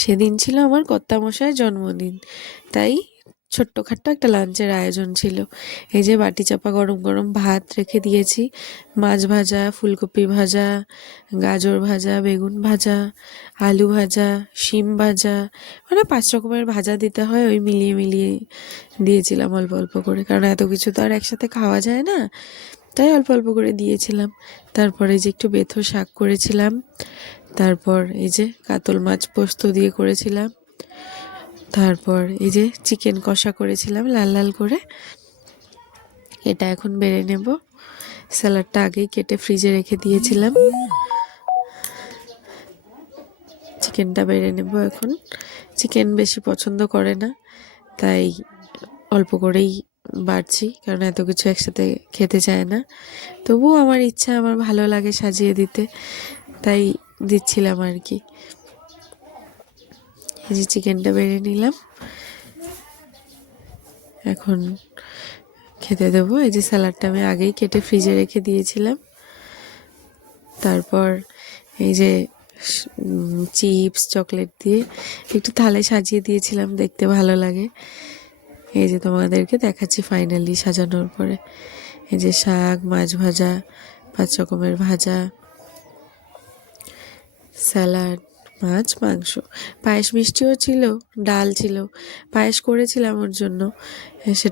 সেদিন ছিল আমার কর্তামশাইয়ের জন্মদিন, তাই ছোট্টখাট্টো একটা লাঞ্চের আয়োজন ছিল। এই যে বাটি চাপা গরম গরম ভাত রেখে দিয়েছি, মাছ ভাজা, ফুলকপি ভাজা, গাজর ভাজা, বেগুন ভাজা, আলু ভাজা, শিম ভাজা, মানে 5 রকমের ভাজা দিতে হয়, ওই মিলিয়ে মিলিয়ে দিয়েছিলাম অল্প অল্প করে, কারণ এত কিছু তো আর একসাথে খাওয়া যায় না, তাই অল্প অল্প করে দিয়েছিলাম। তারপরে যে একটু বেথো শাক করেছিলাম, তারপর এই যে কাতল মাছ পোস্ত দিয়ে করেছিলাম, তারপর এই যে চিকেন কষা করেছিলাম লাল লাল করে। এটা এখন বেড়ে নেব। স্যালাডটা আগেই কেটে ফ্রিজে রেখে দিয়েছিলাম। চিকেনটা বেড়ে নেব এখন। চিকেন বেশি পছন্দ করে না, তাই অল্প করেই বাড়ছি, কারণ এত কিছু একসাথে খেতে চায় না। তবুও আমার ইচ্ছা, আমার ভালো লাগে সাজিয়ে দিতে, তাই দিচ্ছিলাম আর কি। এই যে চিকেনটা বেড়ে নিলাম, এখন খেতে দেবো। এই যে স্যালাডটা আমি আগেই কেটে ফ্রিজে রেখে দিয়েছিলাম। তারপর এই যে চিপস চকলেট দিয়ে একটু থালে সাজিয়ে দিয়েছিলাম, দেখতে ভালো লাগে। এই যে তোমাদেরকে দেখাচ্ছি ফাইনালি সাজানোর পরে। এই যে শাক, মাছ ভাজা, 5 রকমের ভাজা, স্যালাড, মাছ, মাংস, পায়েস মিষ্টিও ছিল, ডাল ছিল। পায়েস করেছিলাম ওর জন্য, সে